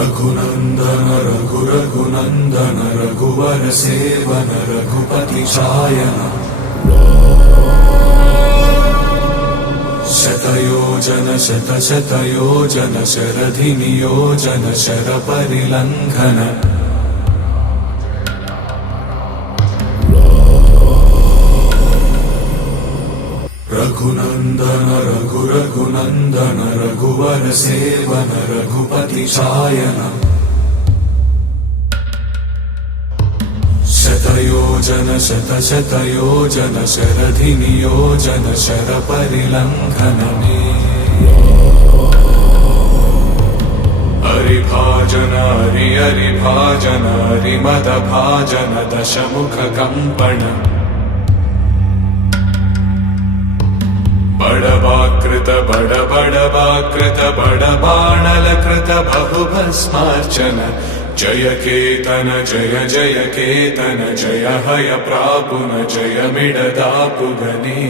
रघुनंदन रघुनंदन रघुवर seven Raghupati Shayan शतयोजन शतशतयोजन शरधि नियोजन शरपरिलंघन रघुनंदन रघुनंदन रघुवर seven Raghupati Shayan शतयोजन शतशतयोजन शरधि नियोजन शरपरिलंघन हरिभाजन हरिभाजन हरिमदभाजन दशमुख कंपन बड़वाकृत बड़बाणलकृत बहुभस्मार्चन जय केतन जय जय केतन जय हय प्रापुन जय मिडदापुगनी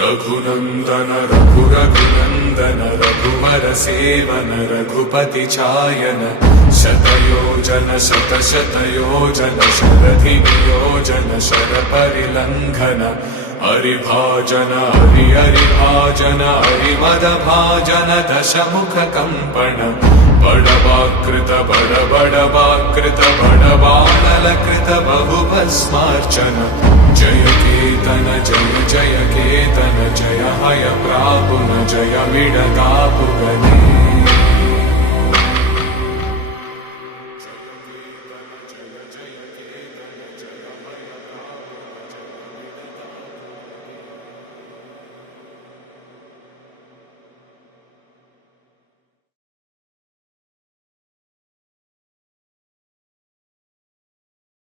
रघुनंदन रघुनंदन रघुवर सेवन रघुपति चायन शतयोजन शतशतयोजन शरधि नियोजन शरपरिलंघन हरिभाजन हरिभाजन हरिमदभाजन दशमुख कंपन बड़वाकृत बड़बाणलकृत बहुभस्मार्चन जय केतन जय केतन जय हय प्रापुन जय मिडदापुगनी